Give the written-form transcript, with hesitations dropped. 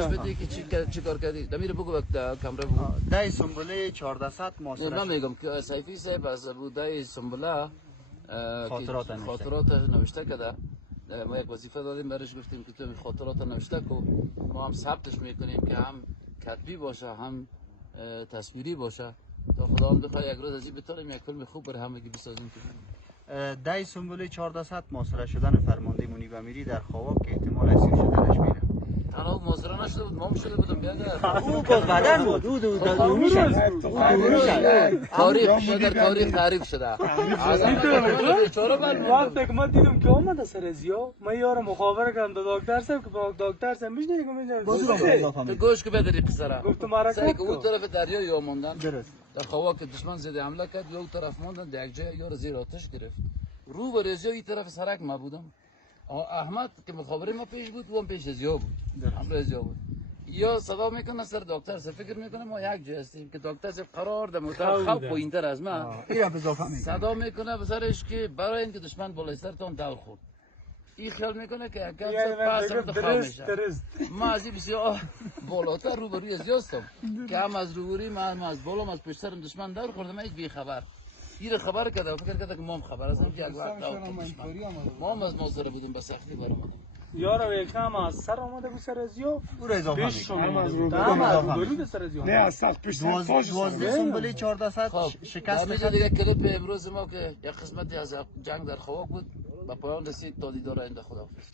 بدی که چی کار کردی دمیر بگو وقت کامرا بگو دای سنبله 1400 محاصره نمیگم که سیفی صاحب از بودای سنبله خاطرات نوشته کده ما یک وظیفه دادیم برش گفتیم که تو خاطرات نوشته کو ما هم ثبتش میکنیم که هم کتبی باشه هم تصویری باشه تا خدا هم بخواد یک روز از این بتونیم یک فیلم خوب برای همگی بسازیم که دای سنبله 1400 محاصره شدن فرمانده منیب امیری در خواب که احتمال اسیر شدنش میره تنها محاصره نشده بود ما شده بودم او باز بعدن بود او تاریخ شده تاریخ تعریف شده وقتی که من دیدم که آمده سر ازیا من یار مخابره کردم دو دکتر صاحب که با دکتر صاحب میشنه تو گوش که بدری قصره گفتم حرکت اون طرف دریا یا موندن درست در خوا که دشمن زده حمله کرد یا اون طرف موندن در یک جای یار زیر آتش گرفت رو به رزیا این طرف سرک ما بودم احمد که مخابره ما پیش بود و هم پیش ازیا بود هم ازیا بود یا صدا میکنه سر دکتر صاحب فکر میکنه ما یک جای هستیم که دکتر صاحب قرار ده موتر خواب پایینتر از ما صدا میکنه به سرش که برای اینکه دشمن بالای سرتون دل خورد این خیال میکنه که اگر پس رو خواهم میشه ما از این بسیار بالاتر روبروی از یاستم که هم از روبروی هم از بالا از پشترم دشمن دور خورده من هیچ بی خبر این خبر کرده فکر کرده که ما هم خبر هستم که یک وقت ما هم از مصدر بودیم به سختی برامون یارو یکم از سر آمده بود سر ازیا او را اضافه میکنه نه از سخت پیش دوازده سنبله 1400 شکست میشه دیگه کلیپ امروز ما که یک قسمتی از جنگ در خواک بود و پایان رسید تا دیدار آینده خداحافظ